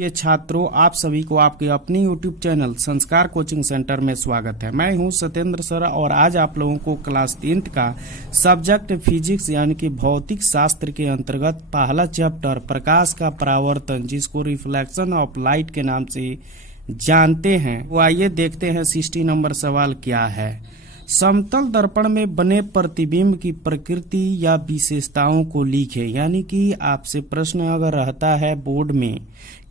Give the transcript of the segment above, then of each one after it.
ये छात्रों, आप सभी को आपके अपनी YouTube चैनल संस्कार कोचिंग सेंटर में स्वागत है। मैं हूं सत्येंद्र सर और आज आप लोगों को क्लास 10th का सब्जेक्ट फिजिक्स यानी कि भौतिक शास्त्र के अंतर्गत पहला चैप्टर प्रकाश का परावर्तन, जिसको रिफ्लेक्शन ऑफ लाइट के नाम से जानते हैं, वो आइए देखते हैं 60 नंबर सवाल क्या है। समतल दर्पण में बने प्रतिबिंब की प्रकृति या विशेषताओं को लिखें। यानी कि आपसे प्रश्न अगर रहता है बोर्ड में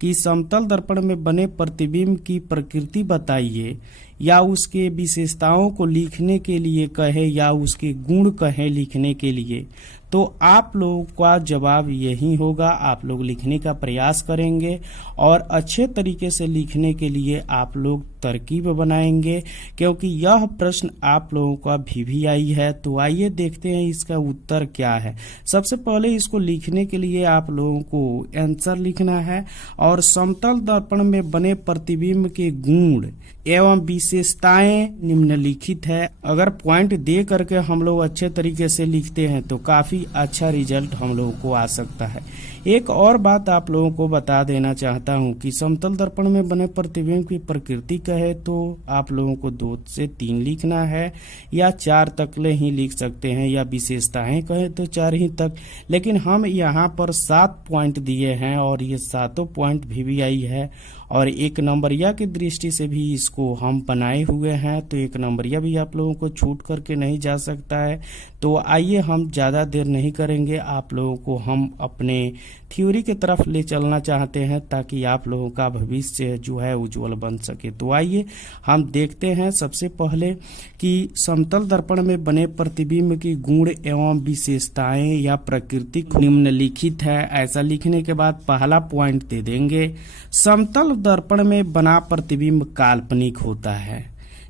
कि समतल दर्पण में बने प्रतिबिंब की प्रकृति बताइए या उसके विशेषताओं को लिखने के लिए कहे या उसके गुण कहे लिखने के लिए, तो आप लोगों का जवाब यही होगा। आप लोग लिखने का प्रयास करेंगे और अच्छे तरीके से लिखने के लिए आप लोग तरकीब बनाएंगे, क्योंकि यह प्रश्न आप लोगों का VVI है। तो आइए देखते हैं इसका उत्तर क्या है। सबसे पहले इसको लिखने के लिए आप लोगों को आंसर लिखना है और समतल दर्पण में बने प्रतिबिंब के गुण एवं विशेषताएं निम्नलिखित है। अगर पॉइंट दे करके हम लोग अच्छे तरीके से लिखते हैं तो काफी अच्छा रिजल्ट हम लोगों को आ सकता है। एक और बात आप लोगों को बता देना चाहता हूं कि समतल दर्पण में बने प्रतिबिंब की प्रकृति कहे तो आप लोगों को 2 से 3 लिखना है या 4 तक ले ही लिख सकते हैं, या विशेषताएं कहे तो 4 ही तक। लेकिन हम यहाँ पर 7 पॉइंट दिए हैं और ये 7 पॉइंट VVI है और 1 नंबरिया की दृष्टि से भी इसको हम बनाए हुए हैं, तो 1 नंबरिया भी आप लोगों को छूट करके नहीं जा सकता है। तो आइए हम ज्यादा देर नहीं करेंगे, आप लोगों को हम अपने थ्योरी की तरफ ले चलना चाहते हैं ताकि आप लोगों का भविष्य जो है उज्जवल बन सके। तो आइए हम देखते हैं सबसे पहले कि समतल दर्पण में बने प्रतिबिंब की गुण एवं विशेषताएं या प्रकृति निम्नलिखित है। ऐसा लिखने के बाद पहला पॉइंट दे देंगे, समतल दर्पण में बना प्रतिबिंब काल्पनिक होता है,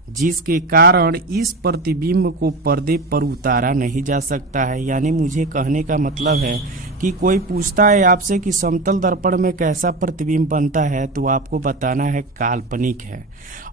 जिसके कारण इस प्रतिबिंब को पर्दे पर उतारा नहीं जा सकता है। यानी मुझे कहने का मतलब है कि कोई पूछता है आपसे कि समतल दर्पण में कैसा प्रतिबिंब बनता है, तो आपको बताना है काल्पनिक है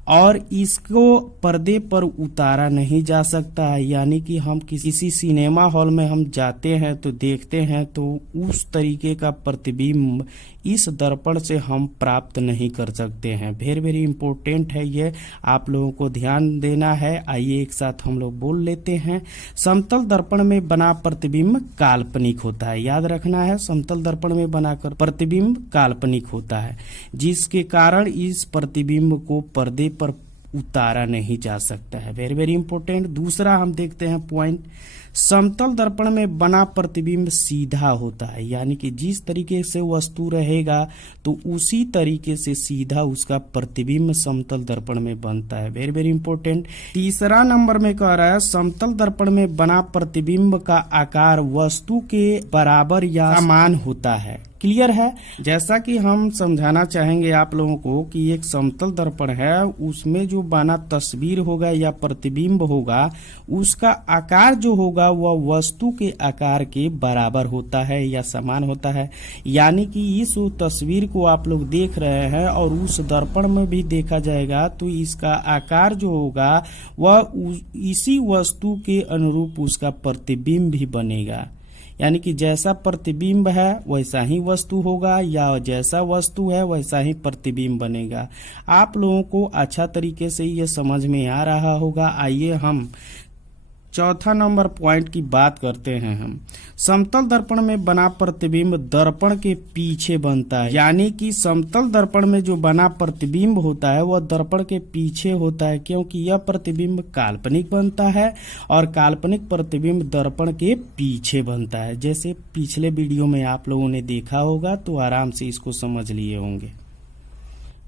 और इसको पर्दे पर उतारा नहीं जा सकता है। यानी कि हम किसी सिनेमा हॉल में हम जाते हैं तो देखते हैं तो उस तरीके का प्रतिबिंब इस दर्पण से हम प्राप्त नहीं कर सकते हैं। वेरी इंपॉर्टेंट है, ये आप लोगों को ध्यान देना है। आइए एक साथ हम लोग बोल लेते हैं, समतल दर्पण में बना प्रतिबिंब काल्पनिक होता है। याद रखना है, समतल दर्पण में बनाकर प्रतिबिंब काल्पनिक होता है, जिसके कारण इस प्रतिबिंब को पर्दे पर उतारा नहीं जा सकता है। Very important. दूसरा हम देखते हैं पॉइंट, समतल दर्पण में बना प्रतिबिंब सीधा होता है। यानी कि जिस तरीके से वस्तु रहेगा तो उसी तरीके से सीधा उसका प्रतिबिंब समतल दर्पण में बनता है। Very important. तीसरा नंबर में कह रहा है, समतल दर्पण में बना प्रतिबिंब का आकार वस्तु के बराबर या समान होता है। क्लियर है। जैसा कि हम समझाना चाहेंगे आप लोगों को कि एक समतल दर्पण है, उसमें जो बना तस्वीर होगा या प्रतिबिंब होगा, उसका आकार जो होगा वह वस्तु के आकार के बराबर होता है या समान होता है। यानी कि इस तस्वीर को आप लोग देख रहे हैं और उस दर्पण में भी देखा जाएगा तो इसका आकार जो होगा वह इसी वस्तु के अनुरूप उसका प्रतिबिंब भी बनेगा। यानी कि जैसा प्रतिबिंब है वैसा ही वस्तु होगा या जैसा वस्तु है वैसा ही प्रतिबिंब बनेगा। आप लोगों को अच्छा तरीके से ये समझ में आ रहा होगा। आइए हम चौथा नंबर पॉइंट की बात करते हैं। हम समतल दर्पण में बना प्रतिबिंब दर्पण के पीछे बनता है। यानी कि समतल दर्पण में जो बना प्रतिबिंब होता है वह दर्पण के पीछे होता है, क्योंकि यह प्रतिबिंब काल्पनिक बनता है और काल्पनिक प्रतिबिंब दर्पण के पीछे बनता है। जैसे पिछले वीडियो में आप लोगों ने देखा होगा, तो आराम से इसको समझ लिए होंगे।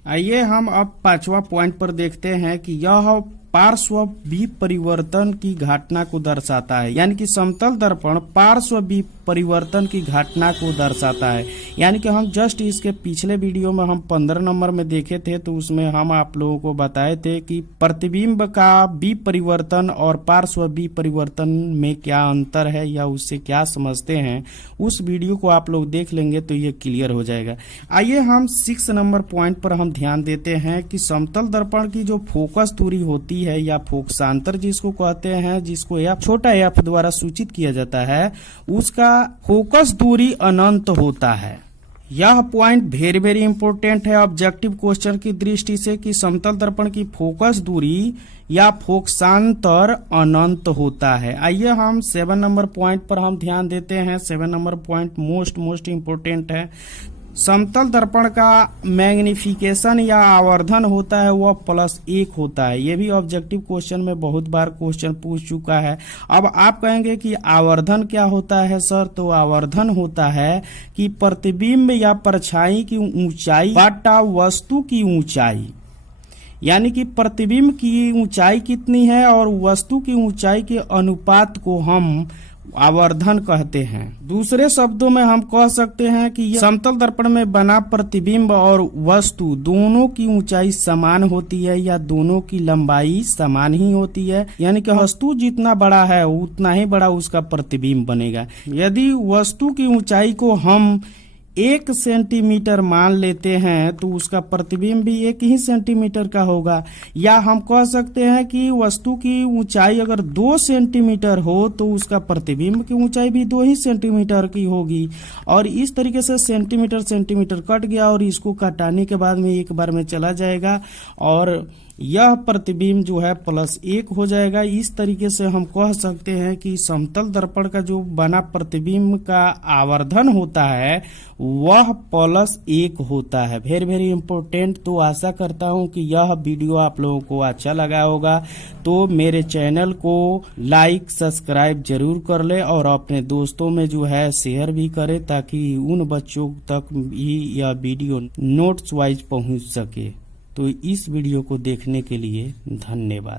आइए हम अब 5वां पॉइंट पर देखते हैं कि यह पार्श्व विपरिवर्तन की घटना को दर्शाता है। यानी कि समतल दर्पण पार्श्व विपरिवर्तन की घटना को दर्शाता है। यानी कि हम जस्ट इसके पिछले वीडियो में हम 15 नंबर में देखे थे, तो उसमें हम आप लोगों को बताए थे कि प्रतिबिंब का विपरिवर्तन और पार्श्व विपरिवर्तन में क्या अंतर है या उससे क्या समझते हैं। उस वीडियो को आप लोग देख लेंगे तो ये क्लियर हो जाएगा। आइए हम 6 नंबर पॉइंट पर हम ध्यान देते हैं कि समतल दर्पण की जो फोकस दूरी होती है या फोकसांतर जिसको कहते हैं, जिसको छोटा f द्वारा सूचित किया जाता है, उसका फोकस दूरी अनंत होता है। यह पॉइंट वेरी वेरी इंपॉर्टेंट है ऑब्जेक्टिव क्वेश्चन की दृष्टि से कि समतल दर्पण की फोकस दूरी या फोकसांतर अनंत होता है। आइए हम 7 नंबर पॉइंट पर हम ध्यान देते हैं। 7 नंबर पॉइंट मोस्ट इंपॉर्टेंट है। समतल दर्पण का मैग्निफिकेशन या आवर्धन होता है वह +1 होता है। ये भी ऑब्जेक्टिव क्वेश्चन में बहुत बार क्वेश्चन पूछ चुका है। अब आप कहेंगे कि आवर्धन क्या होता है सर? तो आवर्धन होता है कि प्रतिबिंब या परछाई की ऊंचाई बटा वस्तु की ऊंचाई, यानी कि प्रतिबिंब की ऊंचाई कितनी है और वस्तु की ऊंचाई के अनुपात को हम आवर्धन कहते हैं। दूसरे शब्दों में हम कह सकते हैं कि समतल दर्पण में बना प्रतिबिंब और वस्तु दोनों की ऊंचाई समान होती है या दोनों की लंबाई समान ही होती है, यानी कि वस्तु जितना बड़ा है उतना ही बड़ा उसका प्रतिबिंब बनेगा। यदि वस्तु की ऊंचाई को हम 1 सेंटीमीटर मान लेते हैं तो उसका प्रतिबिंब भी 1 ही सेंटीमीटर का होगा। या हम कह सकते हैं कि वस्तु की ऊंचाई अगर 2 सेंटीमीटर हो तो उसका प्रतिबिंब की ऊंचाई भी 2 ही सेंटीमीटर की होगी। और इस तरीके से सेंटीमीटर कट गया और इसको घटाने के बाद में एक बार में चला जाएगा और यह प्रतिबिंब जो है +1 हो जाएगा। इस तरीके से हम कह सकते हैं कि समतल दर्पण का जो बना प्रतिबिंब का आवर्धन होता है वह +1 होता है। Very very important. तो आशा करता हूं कि यह वीडियो आप लोगों को अच्छा लगा होगा। तो मेरे चैनल को लाइक सब्सक्राइब जरूर कर ले और अपने दोस्तों में जो है शेयर भी करें ताकि उन बच्चों तक भी यह वीडियो नोट्स वाइज पहुंच सके। तो इस वीडियो को देखने के लिए धन्यवाद।